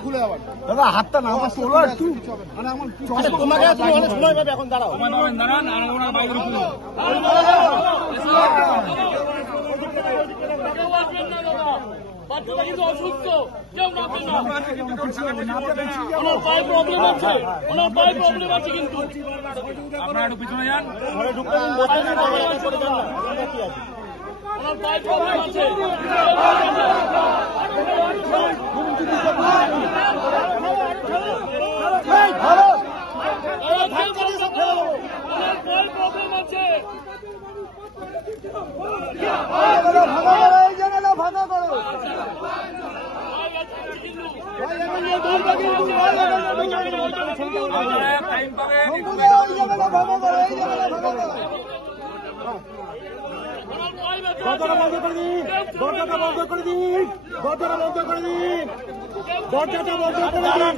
খুলে আবার দাদা হাতটা না আমার তোলো একটু তোমাকে অনেক সময় পাবে এখন দাঁড়াও দাঁড়ান বাচ্চারা কিন্তু অসুস্থ কেউ নাচে না ওনার পায়ে প্রবলেম আছে ওনার পায়ে প্রবলেম আছে কিন্তু আপনারা একটু পিছনে যান ওনার পায়ে প্রবলেম আছে প্রবলেম আছে ভাঙা করো দরজাটা বন্ধ করে দিন দরজাটা বন্ধ করে দিন দরজাটা বন্ধ করে দিন দরজাটা বন্ধ করে দিন